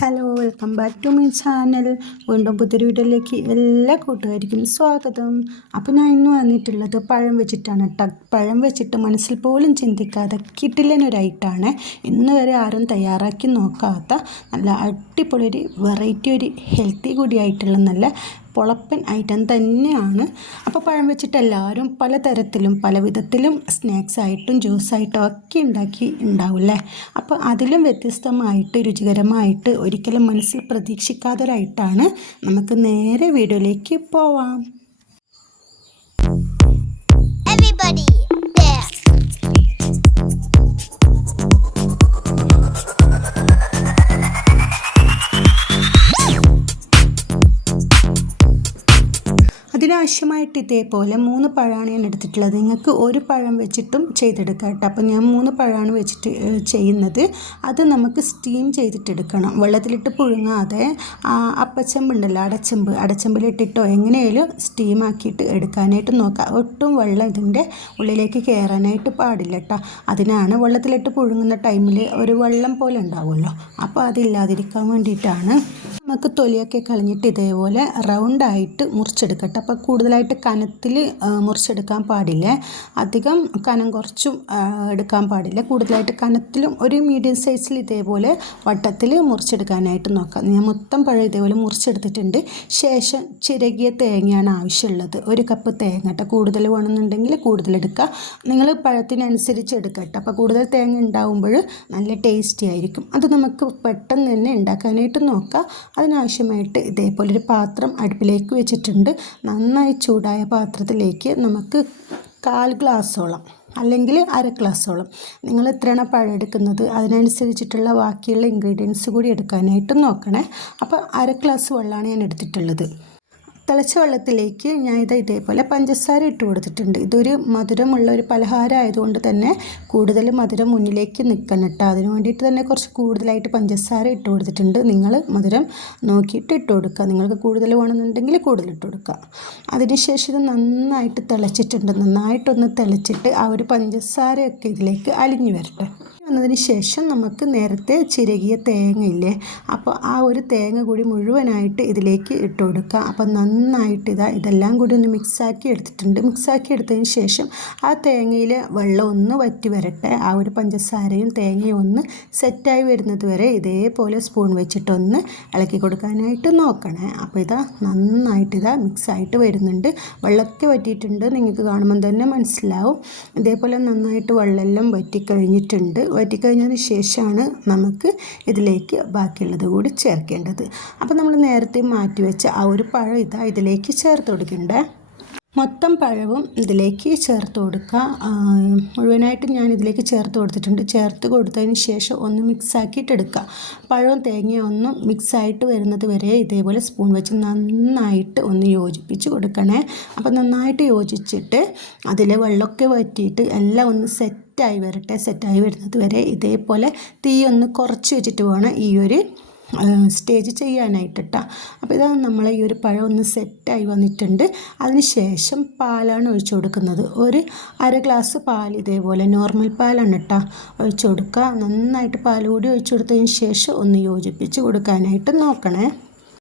Hello welcome back to my channel വീണ്ടും പുതിയൊരു വീഡിയോയിലേക്ക് എല്ലാ കൂട്ടുകാർക്കും സ്വാഗതം. അപ്പോൾ ഞാൻ ഇന്ന് വന്നിട്ടുള്ളത് പഴം വെച്ചിട്ടാണ് കേട്ടോ പഴം വെച്ചിട്ട് മനസ്സിൽ പോലും ചിന്തിക്കാതെ കിട്ടില്ലെന്നൊരൈറ്റാണ് ഇന്ന് വരെ ആരും തയ്യാറാക്കി നോക്കാത്ത നല്ല അടിപൊളി ഒരു വെറൈറ്റി ഒരു ഹെൽത്തി കൂടിയായിട്ടുള്ള നല്ല പൊളപ്പൻ ഐറ്റം തന്നെയാണ്. അപ്പോൾ പഴം വെച്ചിട്ട് എല്ലാവരും പലതരത്തിലും പല വിധത്തിലും സ്നാക്സ് ആയിട്ടും ജ്യൂസായിട്ടും ഒക്കെ ഉണ്ടാക്കി ഉണ്ടാവില്ലേ അപ്പോൾ അതിലും വ്യത്യസ്തമായിട്ട് രുചികരമായിട്ട് ഒരിക്കലും മനസ്സിൽ പ്രതീക്ഷിക്കാതൊരായിട്ടാണ് നമുക്ക് നേരെ വീഡിയോയിലേക്ക് പോവാം. അതിനാവശ്യമായിട്ട് ഇതേപോലെ മൂന്ന് പഴമാണ് ഞാൻ എടുത്തിട്ടുള്ളത്. നിങ്ങൾക്ക് ഒരു പഴം വെച്ചിട്ടും ചെയ്തെടുക്കാം കേട്ടോ. അപ്പോൾ ഞാൻ മൂന്ന് പഴമാണ് വെച്ചിട്ട് ചെയ്യുന്നത്. അത് നമുക്ക് സ്റ്റീം ചെയ്തിട്ടെടുക്കണം. വെള്ളത്തിലിട്ട് പുഴുങ്ങാതെ ആ, അപ്പച്ചെമ്പ് ഉണ്ടല്ലോ അടച്ചെമ്പ്. അടച്ചെമ്പിലിട്ടിട്ടോ എങ്ങനെയായാലും സ്റ്റീം ആക്കിയിട്ട് എടുക്കാനായിട്ട് നോക്കാം. ഒട്ടും വെള്ളം ഇതിന്റെ ഉള്ളിലേക്ക് കയറാനായിട്ട് പാടില്ല കേട്ടോ. അതിനാണ് വെള്ളത്തിലിട്ട് പുഴുങ്ങുന്ന ടൈമിൽ ഒരു വെള്ളം പോലെ ഉണ്ടാവുമല്ലോ. അപ്പോൾ അതില്ലാതിരിക്കാൻ വേണ്ടിയിട്ടാണ്. നമുക്ക് തൊലിയൊക്കെ കളഞ്ഞിട്ട് ഇതേപോലെ റൗണ്ടായിട്ട് മുറിച്ചെടുക്കട്ടെ അപ്പോൾ കൂടുതലായിട്ട് കനത്തിൽ മുറിച്ചെടുക്കാൻ പാടില്ല. അധികം കനം കുറച്ചും എടുക്കാൻ പാടില്ല. കൂടുതലായിട്ട് കനത്തിലും ഒരു മീഡിയം സൈസിൽ ഇതേപോലെ വട്ടത്തിൽ മുറിച്ചെടുക്കാനായിട്ട് നോക്കാം. ഞാൻ മൊത്തം പഴം ഇതേപോലെ മുറിച്ചെടുത്തിട്ടുണ്ട്. ശേഷം ചിരകിയ തേങ്ങയാണ് ആവശ്യമുള്ളത്. ഒരു കപ്പ് തേങ്ങ കേട്ടോ. കൂടുതൽ വേണമെന്നുണ്ടെങ്കിൽ കൂടുതലെടുക്കുക നിങ്ങൾ പഴത്തിനനുസരിച്ച് എടുക്കട്ടെ അപ്പോൾ കൂടുതൽ തേങ്ങ ഉണ്ടാവുമ്പോൾ നല്ല ടേസ്റ്റി ആയിരിക്കും. അത് നമുക്ക് പെട്ടെന്ന് തന്നെ ഉണ്ടാക്കാനായിട്ട് നോക്കാം. അതിനാവശ്യമായിട്ട് ഇതേപോലെ ഒരു പാത്രം അടുപ്പിലേക്ക് വെച്ചിട്ടുണ്ട്. നന്നായി ചൂടായ പാത്രത്തിലേക്ക് നമുക്ക് കാൽ ഗ്ലാസ്സോളം അല്ലെങ്കിൽ അര ഗ്ലാസ്സോളം നിങ്ങൾ എത്രയാണ് പഴം എടുക്കുന്നത് അതിനനുസരിച്ചിട്ടുള്ള ബാക്കിയുള്ള ഇൻഗ്രീഡിയൻസ് കൂടി എടുക്കാനായിട്ട് നോക്കണേ. അപ്പോൾ അര ഗ്ലാസ് വെള്ളമാണ് ഞാൻ എടുത്തിട്ടുള്ളത്. തിളച്ച വെള്ളത്തിലേക്ക് ഞാൻ ഇത് ഇതേപോലെ പഞ്ചസാര ഇട്ട് കൊടുത്തിട്ടുണ്ട്. ഇതൊരു മധുരമുള്ള ഒരു പലഹാരം ആയതുകൊണ്ട് തന്നെ കൂടുതൽ മധുരം മുന്നിലേക്ക് നിൽക്കണം കേട്ടോ. അതിന് വേണ്ടിയിട്ട് തന്നെ കുറച്ച് കൂടുതലായിട്ട് പഞ്ചസാര ഇട്ട് കൊടുത്തിട്ടുണ്ട്. നിങ്ങൾ മധുരം നോക്കിയിട്ട് ഇട്ട് കൊടുക്കുക. നിങ്ങൾക്ക് കൂടുതൽ വേണമെന്നുണ്ടെങ്കിൽ കൂടുതൽ ഇട്ട് കൊടുക്കുക. അതിനുശേഷം ഇത് നന്നായിട്ട് തിളച്ചിട്ടുണ്ട്. നന്നായിട്ടൊന്ന് തിളച്ചിട്ട് ആ ഒരു പഞ്ചസാരയൊക്കെ ഇതിലേക്ക് അലിഞ്ഞു വരട്ടെ. വന്നതിന് ശേഷം നമുക്ക് നേരത്തെ ചിരകിയ തേങ്ങയില്ലേ? അപ്പോൾ ആ ഒരു തേങ്ങ കൂടി മുഴുവനായിട്ട് ഇതിലേക്ക് ഇട്ട് കൊടുക്കുക. അപ്പോൾ നന്നായിട്ട് ഇതാ ഇതെല്ലാം കൂടി ഒന്ന് മിക്സാക്കി എടുത്തിട്ടുണ്ട്. മിക്സാക്കി എടുത്തതിന് ശേഷം ആ തേങ്ങയിൽ വെള്ളം ഒന്ന് വറ്റി വരട്ടെ. ആ ഒരു പഞ്ചസാരയും തേങ്ങയും ഒന്ന് സെറ്റായി വരുന്നത് വരെ ഇതേപോലെ സ്പൂൺ വെച്ചിട്ടൊന്ന് ഇളക്കി കൊടുക്കാനായിട്ട് നോക്കണേ. അപ്പോൾ ഇതാ നന്നായിട്ട് ഇതാ മിക്സായിട്ട് വരുന്നുണ്ട്. വെള്ളമൊക്കെ വറ്റിയിട്ടുണ്ട്. നിങ്ങൾക്ക് കാണുമ്പം തന്നെ മനസ്സിലാവും. ഇതേപോലെ നന്നായിട്ട് വെള്ളമെല്ലാം വറ്റിക്കഴിഞ്ഞിട്ടുണ്ട്. വറ്റിക്കഴിഞ്ഞതിന് ശേഷമാണ് നമുക്ക് ഇതിലേക്ക് ബാക്കിയുള്ളത് കൂടി ചേർക്കേണ്ടത്. അപ്പോൾ നമ്മൾ നേരത്തെ മാറ്റി വെച്ച ആ ഒരു പഴം ഇതാ ഇതിലേക്ക് ചേർത്ത് കൊടുക്കണ്ടേ മൊത്തം പഴവും ഇതിലേക്ക് ചേർത്ത് കൊടുക്കുക മുഴുവനായിട്ടും ഞാൻ ഇതിലേക്ക് ചേർത്ത് കൊടുത്തിട്ടുണ്ട്. ചേർത്ത് കൊടുത്തതിന് ശേഷം ഒന്ന് മിക്സ് ആക്കിയിട്ട് പഴവും തേങ്ങയും ഒന്ന് മിക്സ് ആയിട്ട് വരുന്നത് വരെ ഇതേപോലെ സ്പൂൺ വെച്ച് നന്നായിട്ട് ഒന്ന് യോജിപ്പിച്ച് കൊടുക്കണേ. അപ്പോൾ നന്നായിട്ട് യോജിച്ചിട്ട് അതിലെ വെള്ളമൊക്കെ വറ്റിയിട്ട് എല്ലാം ഒന്ന് സെറ്റായി വരട്ടെ സെറ്റായി വരുന്നത് വരെ ഇതേപോലെ തീ ഒന്ന് കുറച്ച് വെച്ചിട്ട് വേണം ഈ ഒരു സ്റ്റേജ് ചെയ്യാനായിട്ട് കേട്ടോ അപ്പോൾ ഇതാണ് നമ്മൾ ഈ ഒരു പഴം ഒന്ന് സെറ്റായി വന്നിട്ടുണ്ട്. അതിന് ശേഷം പാലാണ് ഒഴിച്ചു കൊടുക്കുന്നത്. ഒരു അര ഗ്ലാസ് പാൽ ഇതേപോലെ നോർമൽ പാലാണ് കേട്ടോ ഒഴിച്ചു കൊടുക്കുക നന്നായിട്ട് പാൽ കൂടി ഒഴിച്ചു കൊടുത്തതിന് ശേഷം ഒന്ന് യോജിപ്പിച്ച് കൊടുക്കാനായിട്ട് നോക്കണേ.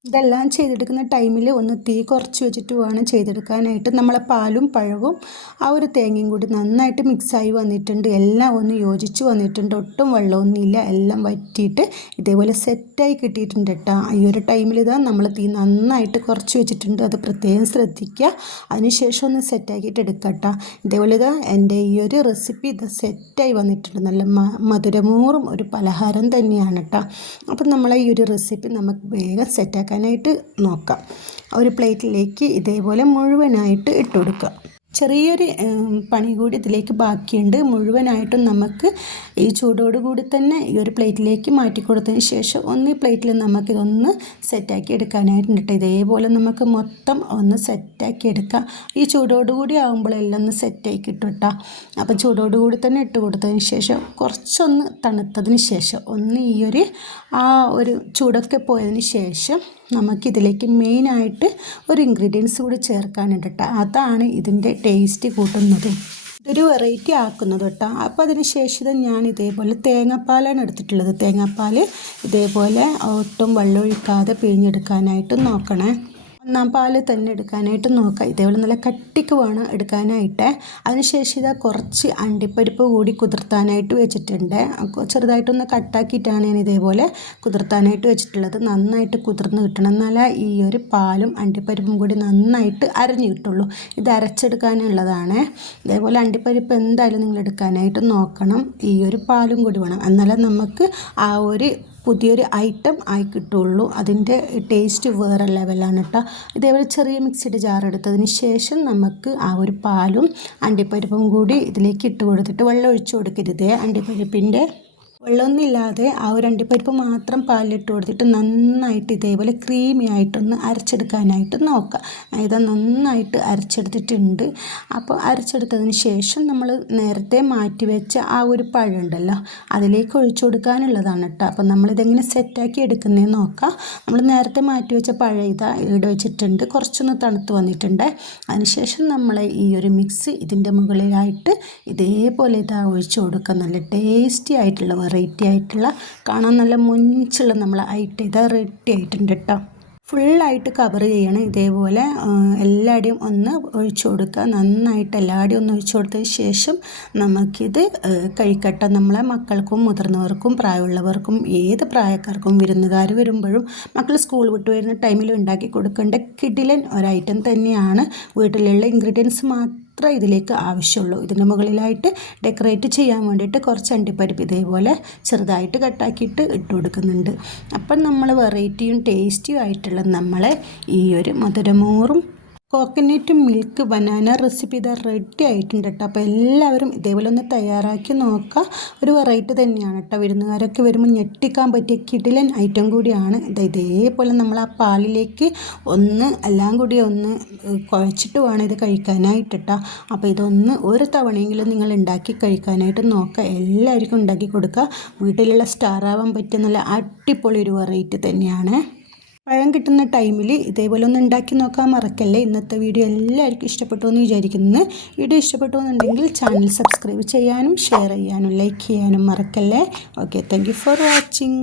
ഇതെല്ലാം ചെയ്തെടുക്കുന്ന ടൈമിൽ ഒന്ന് തീ കുറച്ച് വെച്ചിട്ട് വേണം ചെയ്തെടുക്കാനായിട്ട്. നമ്മളെ പാലും പഴവും ആ ഒരു തേങ്ങയും കൂടി നന്നായിട്ട് മിക്സായി വന്നിട്ടുണ്ട്. എല്ലാം ഒന്ന് യോജിച്ച് വന്നിട്ടുണ്ട്. ഒട്ടും വെള്ളമൊന്നുമില്ല. എല്ലാം വറ്റിയിട്ട് ഇതേപോലെ സെറ്റായി കിട്ടിയിട്ടുണ്ട് കേട്ടോ ഈ ഒരു ടൈമിൽ ഇതാ നമ്മൾ തീ നന്നായിട്ട് കുറച്ച് വെച്ചിട്ടുണ്ട്. അത് പ്രത്യേകം ശ്രദ്ധിക്കുക. അതിനുശേഷം ഒന്ന് സെറ്റാക്കിയിട്ട് എടുക്കുക കേട്ടോ ഇതേപോലെ ഇതാ എന്റെ ഈ ഒരു റെസിപ്പി ഇത് സെറ്റായി വന്നിട്ടുണ്ട്. നല്ല മധുരമൂറും ഒരു പലഹാരം തന്നെയാണ് കേട്ടോ അപ്പം നമ്മളെ ഈ ഒരു റെസിപ്പി നമുക്ക് വേഗം സെറ്റാക്കാനായിട്ട് നോക്കാം ഒരു പ്ലേറ്റിലേക്ക് ഇതേപോലെ മുഴുവനായിട്ട് ഇട്ട് കൊടുക്കുക. ചെറിയൊരു പണി കൂടി ഇതിലേക്ക് ബാക്കിയുണ്ട്. മുഴുവനായിട്ടും നമുക്ക് ഈ ചൂടോടുകൂടി തന്നെ ഈ ഒരു പ്ലേറ്റിലേക്ക് മാറ്റി കൊടുത്തതിന് ശേഷം ഒന്ന് ഈ പ്ലേറ്റിൽ നമുക്കിതൊന്ന് സെറ്റാക്കി എടുക്കാനായിട്ടുണ്ട്. ഇതേപോലെ നമുക്ക് മൊത്തം ഒന്ന് സെറ്റാക്കി എടുക്കാം. ഈ ചൂടോടുകൂടി ആകുമ്പോഴെല്ലാം ഒന്ന് സെറ്റാക്കി കിട്ടും അപ്പം ചൂടോടുകൂടി തന്നെ ഇട്ട് കൊടുത്തതിന് ശേഷം കുറച്ചൊന്ന് തണുത്തതിന് ശേഷം ഒന്ന് ഈ ഒരു ആ ഒരു ചൂടൊക്കെ പോയതിന് ശേഷം നമുക്കിതിലേക്ക് മെയിനായിട്ട് ഒരു ഇൻഗ്രീഡിയൻസ് കൂടി ചേർക്കാനുണ്ട് കേട്ടോ അതാണ് ഇതിന്റെ ടേസ്റ്റ് കൂട്ടുന്നത്. ഇതൊരു വെറൈറ്റി ആക്കുന്നത് കേട്ടോ അപ്പോൾ അതിന് ശേഷം ഞാൻ ഇതേപോലെ തേങ്ങാപ്പാലാണ് എടുത്തിട്ടുള്ളത്. തേങ്ങാപ്പാൽ ഇതേപോലെ ഒട്ടും വെള്ളം ഒഴിക്കാതെ പിഴിഞ്ഞെടുക്കാനായിട്ട് നോക്കണേ. ഒന്നാം പാൽ തന്നെ എടുക്കാനായിട്ട് നോക്കുക. ഇതേപോലെ നല്ല കട്ടിക്ക് വേണം എടുക്കാനായിട്ട്. അതിനുശേഷം ഇതാ കുറച്ച് അണ്ടിപ്പരിപ്പ് കൂടി കുതിർത്താനായിട്ട് വെച്ചിട്ടുണ്ട്. ചെറുതായിട്ടൊന്ന് കട്ടാക്കിയിട്ടാണ് ഞാൻ ഇതേപോലെ കുതിർത്താനായിട്ട് വെച്ചിട്ടുള്ളത്. നന്നായിട്ട് കുതിർന്ന് കിട്ടണം. എന്നാലേ ഈ ഒരു പാലും അണ്ടിപ്പരിപ്പും കൂടി നന്നായിട്ട് അരഞ്ഞു കിട്ടുള്ളൂ. ഇത് അരച്ചെടുക്കാനുള്ളതാണ്. ഇതേപോലെ അണ്ടിപ്പരിപ്പ് എന്തായാലും നിങ്ങൾ എടുക്കാനായിട്ട് നോക്കണം. ഈ ഒരു പാലും കൂടി വേണം. എന്നാലേ നമുക്ക് ആ ഒരു പുതിയൊരു ഐറ്റം ആയി കിട്ടുള്ളൂ. അതിന്റെ ടേസ്റ്റ് വേറെ ലെവലാണ് കേട്ടോ ഇതേപോലെ ചെറിയ മിക്സിഡ് ജാർ എടുത്തതിന് ശേഷം നമുക്ക് ആ ഒരു പാലും അണ്ടിപ്പരിപ്പും കൂടി ഇതിലേക്ക് ഇട്ട് കൊടുത്തിട്ട് വെള്ളം ഒഴിച്ചു കൊടുക്കരുത്. അണ്ടിപ്പരിപ്പിന്റെ വെള്ളമൊന്നുമില്ലാതെ ആ ഒരു അണ്ടിപ്പരിപ്പ് മാത്രം പാലിലിട്ട് കൊടുത്തിട്ട് നന്നായിട്ട് ഇതേപോലെ ക്രീമി ആയിട്ടൊന്ന് അരച്ചെടുക്കാനായിട്ട് ഞാൻ ഇത് നന്നായിട്ട് അരച്ചെടുത്തിട്ടുണ്ട്. അപ്പോൾ അരച്ചെടുത്തതിന് ശേഷം നമ്മൾ നേരത്തെ മാറ്റി വെച്ച ആ ഒരു പഴമുണ്ടല്ലോ അതിലേക്ക് ഒഴിച്ചു കൊടുക്കാനുള്ളതാണ് കേട്ടോ. അപ്പോൾ നമ്മളിതെങ്ങനെ സെറ്റാക്കി എടുക്കുന്നതെന്ന് നോക്കാം. നമ്മൾ നേരത്തെ മാറ്റി വെച്ച പഴം ഇതാ ഇവിടെ വെച്ചിട്ടുണ്ട്. കുറച്ചൊന്ന് തണുത്ത് വന്നിട്ടുണ്ട്. അതിനുശേഷം നമ്മൾ ഈ ഒരു മിക്സ് ഇതിന്റെ മുകളിലായിട്ട് ഇതേപോലെ ഇതാ ഒഴിച്ചു കൊടുക്കുക നല്ല ടേസ്റ്റി ആയിട്ടുള്ള വെറൈറ്റി ആയിട്ടുള്ള കാണാൻ നല്ല മുഞ്ചുള്ള നമ്മൾ ഐറ്റം. ഇതാ റെഡി ആയിട്ടുണ്ട് കേട്ടോ ഫുള്ളായിട്ട് കവർ ചെയ്യണം. ഇതേപോലെ എല്ലാവരുടെയും ഒന്ന് ഒഴിച്ചു കൊടുക്കുക. നന്നായിട്ട് എല്ലാവരുടെയും ഒന്ന് ഒഴിച്ചു കൊടുത്തതിന് ശേഷം നമുക്കിത് കഴിക്കട്ടെ. നമ്മളെ മക്കൾക്കും മുതിർന്നവർക്കും പ്രായമുള്ളവർക്കും ഏത് പ്രായക്കാർക്കും വിരുന്നുകാർ വരുമ്പോഴും മക്കൾ സ്കൂൾ വിട്ട് വരുന്ന ടൈമിൽ ഉണ്ടാക്കി കൊടുക്കേണ്ട കിടിലൻ ഒരൈറ്റം തന്നെയാണ്. വീട്ടിലുള്ള ഇൻഗ്രീഡിയൻസ് മാത്രം മാത്രമേ ഇതിലേക്ക് ആവശ്യമുള്ളൂ. ഇതിന്റെ മുകളിലായിട്ട് ഡെക്കറേറ്റ് ചെയ്യാൻ വേണ്ടിയിട്ട് കുറച്ച് അണ്ടിപ്പരിപ്പ് ഇതേപോലെ ചെറുതായിട്ട് കട്ടാക്കിയിട്ട് ഇട്ട് കൊടുക്കുന്നുണ്ട്. അപ്പം നമ്മൾ വെറൈറ്റിയും ടേസ്റ്റിയും ആയിട്ടുള്ള നമ്മളെ ഈ ഒരു മധുരമൂറും കോക്കനട്ട് മിൽക്ക് ബനാന റെസിപ്പി ഇതാ റെഡി ആയിട്ടുണ്ട് കേട്ടോ. അപ്പോൾ എല്ലാവരും ഇതേപോലെ ഒന്ന് തയ്യാറാക്കി നോക്കുക ഒരു വെറൈറ്റി തന്നെയാണ് കേട്ടോ വിരുന്നുകാരൊക്കെ വരുമ്പോൾ ഞെട്ടിക്കാൻ പറ്റിയ കിടിലൻ ഐറ്റം കൂടിയാണ്. ഇത് ഇതേപോലെ നമ്മൾ ആ പാലിലേക്ക് ഒന്ന് എല്ലാം കൂടി ഒന്ന് കുഴച്ചിട്ട് വേണം ഇത് കഴിക്കാനായിട്ട് കേട്ടോ. അപ്പോൾ ഇതൊന്ന് ഒരു തവണയെങ്കിലും നിങ്ങൾ ഉണ്ടാക്കി കഴിക്കാനായിട്ട് നോക്കുക എല്ലാവർക്കും ഉണ്ടാക്കി കൊടുക്കുക വീട്ടിലുള്ള സ്റ്റാർ ആവാൻ പറ്റിയ നല്ല അടിപൊളി ഒരു വെറൈറ്റി തന്നെയാണ്. പഴം കിട്ടുന്ന ടൈമിൽ ഇതേപോലെ ഒന്ന് ഉണ്ടാക്കി നോക്കാൻ മറക്കല്ലേ? ഇന്നത്തെ വീഡിയോ എല്ലാവർക്കും ഇഷ്ടപ്പെട്ടു എന്ന് വിചാരിക്കുന്നു. വീഡിയോ ഇഷ്ടപ്പെട്ടു എന്നുണ്ടെങ്കിൽ ചാനൽ സബ്സ്ക്രൈബ് ചെയ്യാനും ഷെയർ ചെയ്യാനും ലൈക്ക് ചെയ്യാനും മറക്കല്ലേ? Okay thank for watching